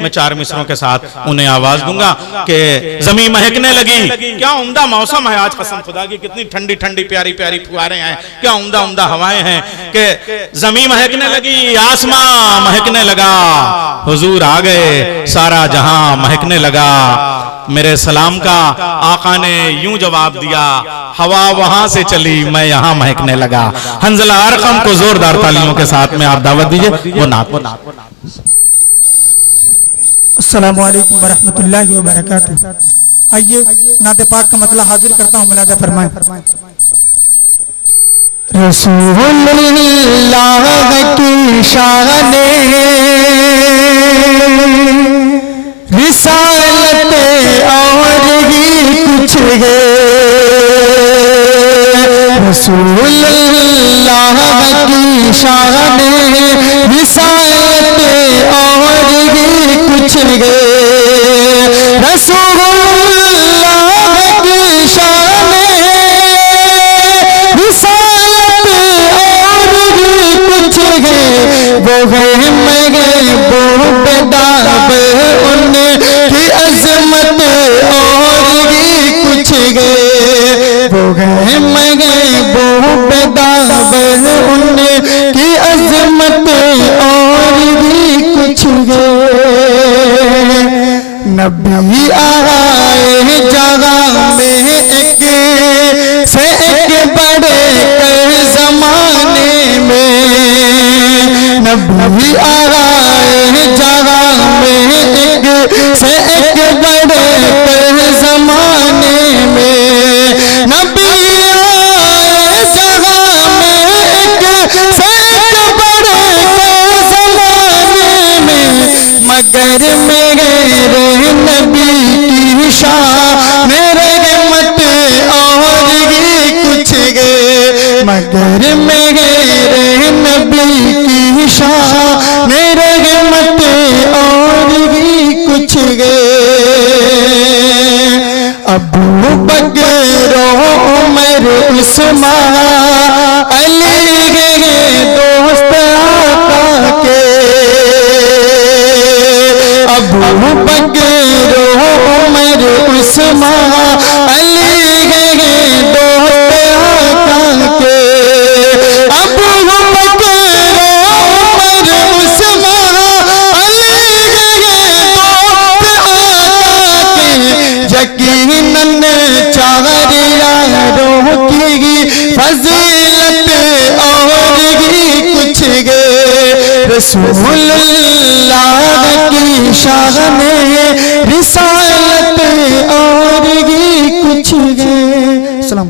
میں 4 مصروں کے ساتھ انہیں آواز دوں گا کہ زمین مہکنے لگی، کیا عمدہ موسم ہے آج، قسم خدا کی کتنی ٹھنڈی ٹھنڈی پیاری پیاری پھواریں ہیں، کیا عمدہ عمدہ ہوائیں ہیں کہ زمین مہکنے لگی، آسمان مہکنے لگا، حضور آ گئے، سارا جہاں مہکنے لگا۔ میرے سلام کا آقا نے یوں جواب دیا، ہوا وہاں سے چلی میں یہاں مہکنے لگا۔ حنظلہ ارقم کو زوردار تالیوں کے ساتھ میں آپ دعوت دیجئے، وہ نعت۔ السلام علیکم ورحمۃ اللہ وبرکاتہ۔ آئیے نعت پاک کا مطلع حاضر کرتا ہوں، ملاحظہ فرمائیں۔ رسول اللہ کی شان رسالت اور ہی کچھ ہے، رسول اللہ کی شان رسالت اور ہی کچھ ہے، رسول اللہ کی شان رسالت اور ہی کچھ ہے، وہ ہے محبوب داب ان کی عظمت اور ہی کچھ ہے، وہ ہے محبوب داب ان کی عظمت اور ہی کچھ ہے۔ نبی آئے جگہ میں ایک سے ایک بڑے کر زمانے میں، نبی آئے جگہ میں ایک سے ایک بڑے کر زمانے میں، نبی آئے جگہ میں ایک سے ایک بڑے کر زمانے میں، مگر میرے نبی کی شان رحمت اور ہی کچھ ہے، مگر میرے نبی کی شان رحمت اور ہی کچھ ہے۔ ابو بکر عمر عثمان علی گئے دوست آقا کے، ابو بکر عمر عثمان علی گئے دوست آقا کے، ابو بکر عمر عثمان علی گئے دوست آقا کے، یقیناً چار یاروں کی فضیلت اور ہی کچھ ہے، رسول اللہ کی شان رسالت اور ہی کچھ ہے۔ سلام۔